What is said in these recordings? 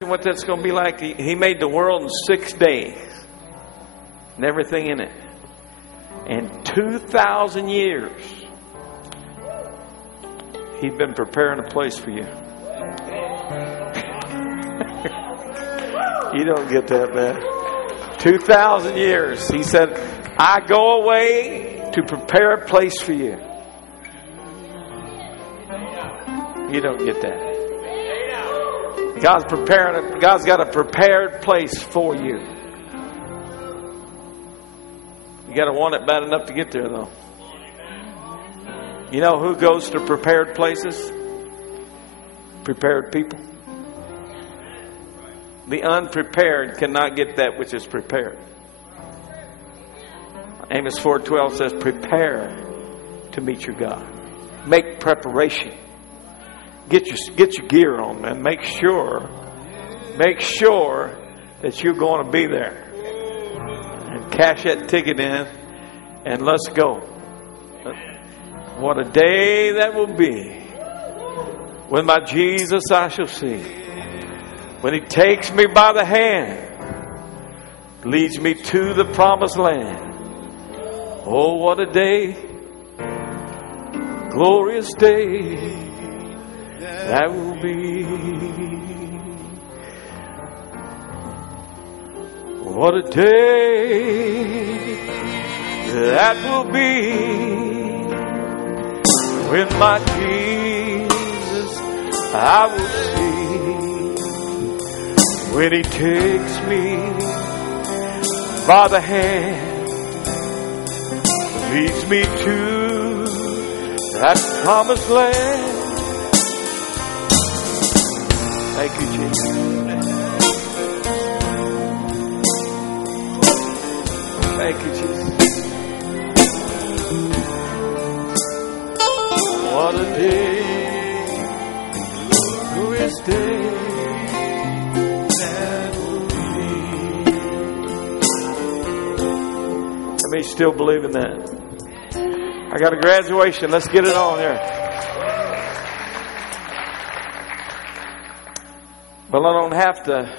what that's going to be like. He made the world in 6 days and everything in it. And 2,000 years He's been preparing a place for you. You don't get that, man. 2,000 years. He said, I go away to prepare a place for you. You don't get that. God's got a prepared place for you. You got to want it bad enough to get there, though. You know who goes to prepared places? Prepared people. The unprepared cannot get that which is prepared. Amos 4:12 says, prepare to meet your God. Make preparation. Get your gear on, man. Make sure that you're going to be there. And cash that ticket in and let's go. What a day that will be. When my Jesus I shall see. When He takes me by the hand, leads me to the promised land. Oh, what a day. Glorious day that will be. What a day that will be. When my Jesus I will see. When He takes me by the hand, leads me to that promised land. Thank you, Jesus. Thank you, Jesus. What a day, glorious day that will be. How many still believe in that? I got a graduation. Let's get it on here. Well, I don't have to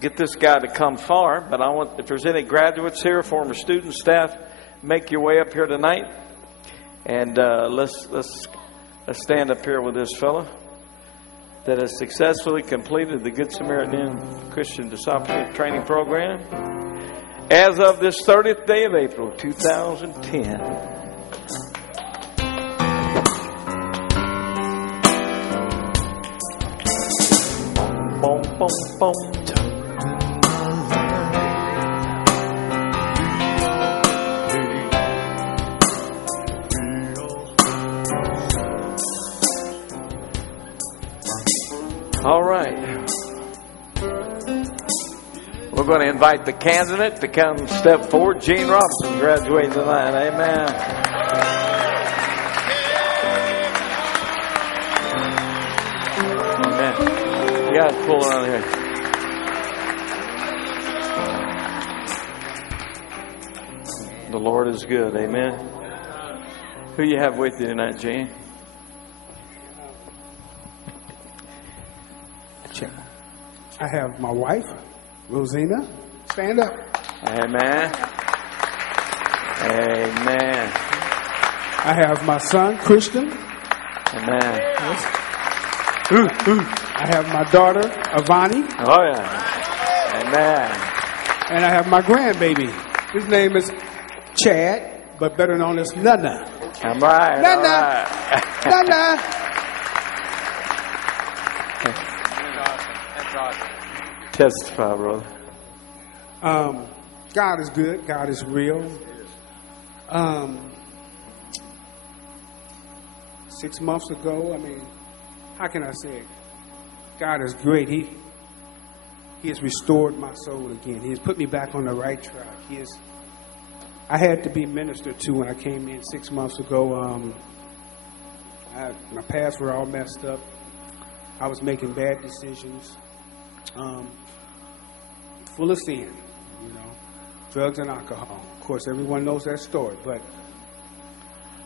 get this guy to come far, but I want, if there's any graduates here, former students, staff, make your way up here tonight. And let's stand up here with this fella that has successfully completed the Good Samaritan Christian Discipleship Training Program as of this 30th day of April, 2010. Boom, boom, boom. All right. We're going to invite the candidate to come step forward. Gene Robinson graduating tonight. Amen. Amen. You guys pull around here. The Lord is good. Amen. Who you have with you tonight, Gene? I have my wife, Rosina. Stand up. Amen. Amen. I have my son, Christian. Amen. Yes. I have my daughter, Avani. Oh, yeah. Amen. And I have my grandbaby. His name is Chad, but better known as Nana. All right. Nana. All right. Nana. Testify, brother. God is good. God is real. 6 months ago, how can I say it? God is great. He has restored my soul again. He has put me back on the right track. I had to be ministered to when I came in 6 months ago. My past were all messed up. I was making bad decisions. Full of sin, drugs and alcohol. Of course, everyone knows that story, but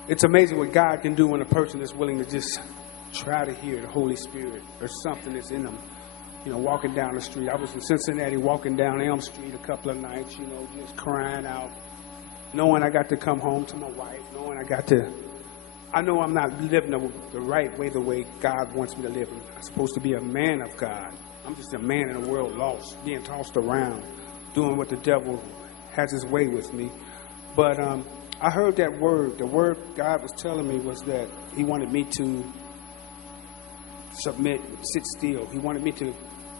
it's amazing what God can do when a person is willing to just try to hear the Holy Spirit or something that's in them walking down the street. I was in Cincinnati walking down Elm Street a couple of nights, just crying out, knowing I got to come home to my wife, knowing I know I'm not living the right way, the way God wants me to live. I'm supposed to be a man of God. I'm just a man in a world lost, being tossed around, doing what the devil has his way with me. But I heard that word. The word God was telling me was that he wanted me to submit, sit still. He wanted me to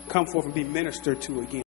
come forth and be ministered to again.